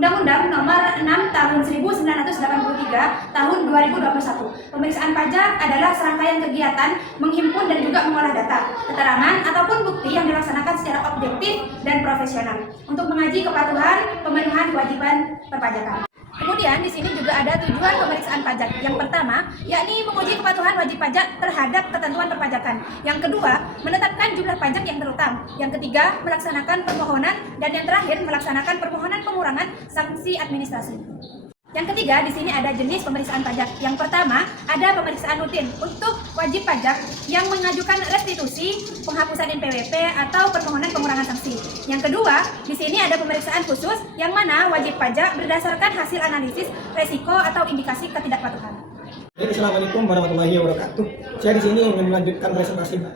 Undang-Undang Nomor 6 Tahun 1983 Tahun 2021. Pemeriksaan pajak adalah serangkaian kegiatan menghimpun dan juga mengolah data, keterangan ataupun bukti yang dilaksanakan secara objektif dan profesional untuk mengaji kepatuhan pemenuhan kewajiban perpajakan. Kemudian di sini juga ada tujuan pemeriksaan pajak. Yang pertama, yakni menguji kepatuhan wajib pajak terhadap ketentuan perpajakan. Yang kedua, menetapkan jumlah pajak yang terutang. Yang ketiga, melaksanakan permohonan, dan yang terakhir melaksanakan permohonan pengurangan sanksi administrasi. Yang ketiga, di sini ada jenis pemeriksaan pajak. Yang pertama, ada pemeriksaan rutin untuk wajib pajak yang mengajukan restitusi, penghapusan NPWP, atau permohonan pengurangan sanksi. Yang kedua, di sini ada pemeriksaan khusus yang mana wajib pajak berdasarkan hasil analisis resiko atau indikasi ketidakpatuhan. Assalamualaikum warahmatullahi wabarakatuh. Saya di sini ingin melanjutkan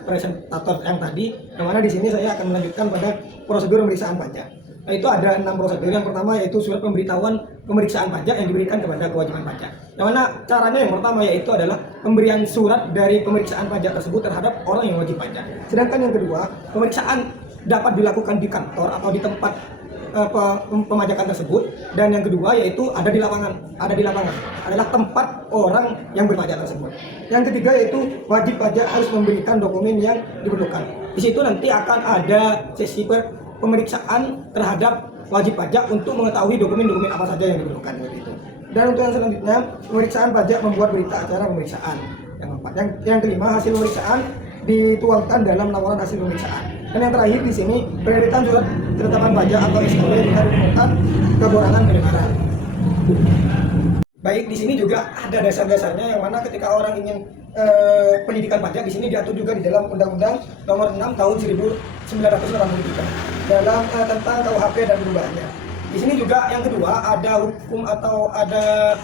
presentator yang tadi, yang mana di sini saya akan melanjutkan pada prosedur pemeriksaan pajak. Itu ada 6 prosedur. Yang pertama yaitu surat pemberitahuan pemeriksaan pajak yang diberikan kepada kewajiban pajak. Yang mana caranya yang pertama yaitu adalah pemberian surat dari pemeriksaan pajak tersebut terhadap orang yang wajib pajak. Sedangkan yang kedua, pemeriksaan dapat dilakukan di kantor atau di tempat pemajakan tersebut. Dan yang kedua yaitu ada di lapangan adalah tempat orang yang berpajak tersebut. Yang ketiga yaitu wajib pajak harus memberikan dokumen yang diperlukan. Di situ nanti akan ada sesi pemeriksaan terhadap wajib pajak untuk mengetahui dokumen-dokumen apa saja yang diperlukan itu. Dan untuk yang selanjutnya, pemeriksaan pajak membuat berita acara pemeriksaan. Yang keempat, yang kelima, hasil pemeriksaan dituangkan dalam laporan hasil pemeriksaan. Dan yang terakhir di sini, penerbitan surat ketetapan pajak atau SKP dengan menemukan kekurangan kebenaran. Baik, di sini juga ada dasar-dasarnya yang mana ketika orang ingin pendidikan pajak di sini diatur juga di dalam Undang-Undang Nomor 6 Tahun 1983 dalam tentang KUHP dan perubahannya. Di sini juga yang kedua ada hukum atau ada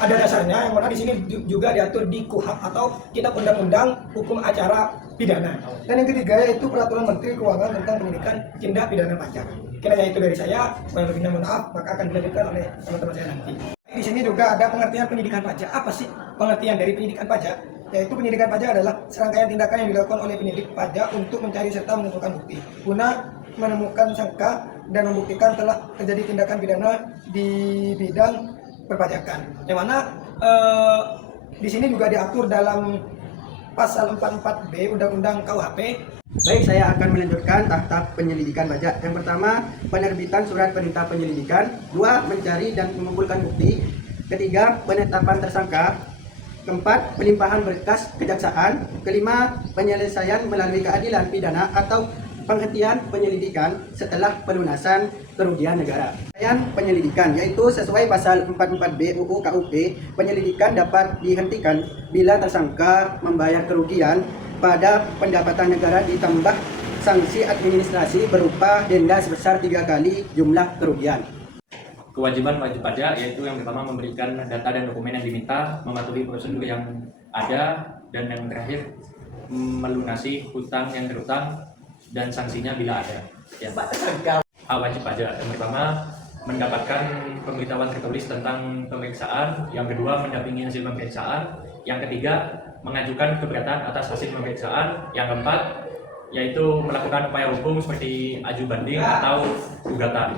dasarnya yang mana di sini juga diatur di KUHP atau Kitab Undang-Undang Hukum Acara Pidana. Dan yang ketiga yaitu Peraturan Menteri Keuangan tentang Pendidikan Tindak Pidana Pajak. Kiranya itu dari saya, kurang lebihnya mohon maaf, maka akan dilanjutkan oleh teman-teman saya nanti. Di sini juga ada pengertian pendidikan pajak. Apa sih pengertian dari pendidikan pajak? Yaitu penyidikan pajak adalah serangkaian tindakan yang dilakukan oleh penyidik pajak untuk mencari serta menentukan bukti guna menemukan sangka dan membuktikan telah terjadi tindakan pidana di bidang perpajakan. Yang mana di sini juga diatur dalam pasal 44B Undang-Undang KUHP. Baik, saya akan melanjutkan tahap penyelidikan pajak. Yang pertama, penerbitan surat perintah penyelidikan. 2, mencari dan mengumpulkan bukti. 3, penetapan tersangka. 4, pelimpahan berkas kejaksaan. 5, penyelesaian melalui keadilan pidana atau penghentian penyelidikan setelah pelunasan kerugian negara. Penyelidikan yaitu sesuai pasal 44B UU KUP, penyelidikan dapat dihentikan bila tersangka membayar kerugian pada pendapatan negara ditambah sanksi administrasi berupa denda sebesar 3 kali jumlah kerugian. Kewajiban wajib pajak yaitu yang pertama memberikan data dan dokumen yang diminta, mematuhi prosedur yang ada, dan yang terakhir melunasi hutang yang terutang dan sanksinya bila ada. Ya. Wajib pajak yang pertama mendapatkan pemberitahuan tertulis tentang pemeriksaan, yang kedua mendampingi hasil pemeriksaan, yang ketiga mengajukan keberatan atas hasil pemeriksaan, yang keempat yaitu melakukan upaya hukum seperti aju banding atau gugatan.